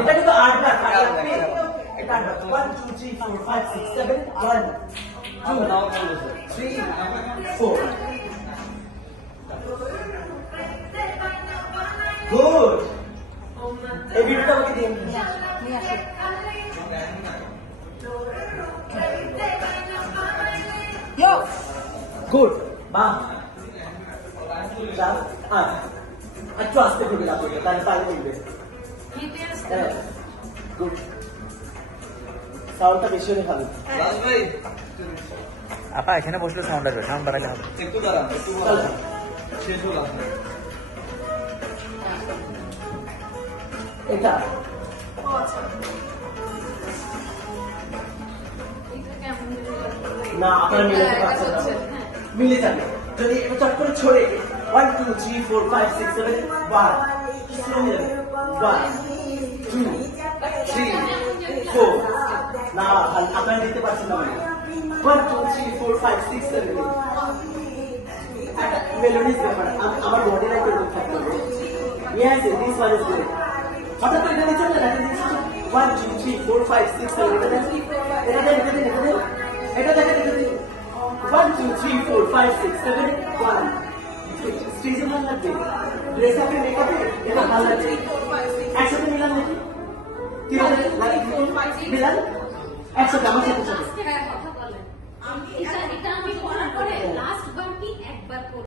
এটা কিন্তু 8 বার এটা 1 2 3 4 5 6 7 1 2 3 4 গুড এই ভিডিওটা আমাকে দিন নিয়ে আসো ইয়ো গুড মা যাও একটু আস্তে করবে আপনি তাই পারে বলবে গুড সাউন্ডটা বেশি হলে ভালো রাজ ভাই আপা এখানে বসলে সাউন্ড আসবে সাউন্ড বাড়ালে হবে একটু দাঁড়ান একটু শেষ হলো এটা না আপনারা মিলাতে পারছেন না মিলে যাবে যদি এটা চট করে ছড়ে 1 2 3 4 5 6 7 1 স্লো মিলে 1 2 3 4 না আপনারা দিতে পারছেন না 1 2 3 4 5 6 7 মেলোডিজ ব্যাপার আমার বডি লাইক করে থাকতে হবে yes this one is good হঠাৎ করে এটা নিচে না এটা নিচে 1 2 3 4 5 6 7 এটা দেখেন এটা দেখেন 1 2 3 4 5 6 7 1 স্টেজে ভালো লাগবে ড্রেস আপে মেকআপে এটা ভালো লাগবে একসাথে মিলান দেখি কি বলে মিলান একসাথে আমার সাথে কথা বলেন এটা আমি করার পরে লাস্ট বার কি একবার